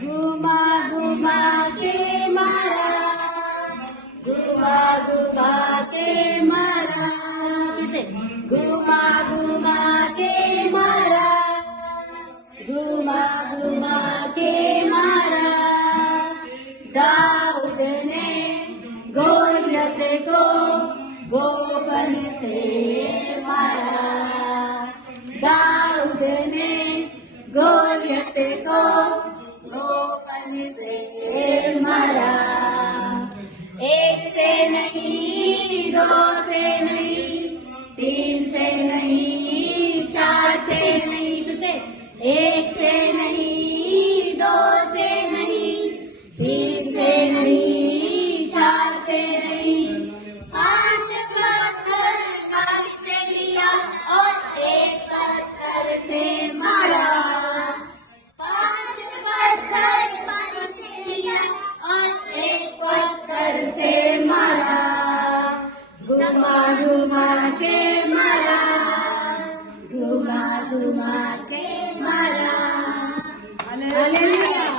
घुमा घुमा के मारा, घुमा घुमा के मारा, फिर से घुमा घुमा के मारा, घुमा घुमा के मारा। दाऊद ने गोलियत को गोफन से मारा, दाऊद ने गोलियत को गोफन से मारा। एक से नहीं, दो से नहीं, तीन से नहीं, चार से नहीं, तुझे एक से नहीं, दो से नहीं, तीन से नहीं, चार से नहीं, पांच पत्थर पानी से लिया और एक पत्थर से मारा, पांच पत्थर पानी से लिया और एक पत्थर से मारा। घुमा घुमा के मारा, घुमा घुमा के मारा। हालेलुया।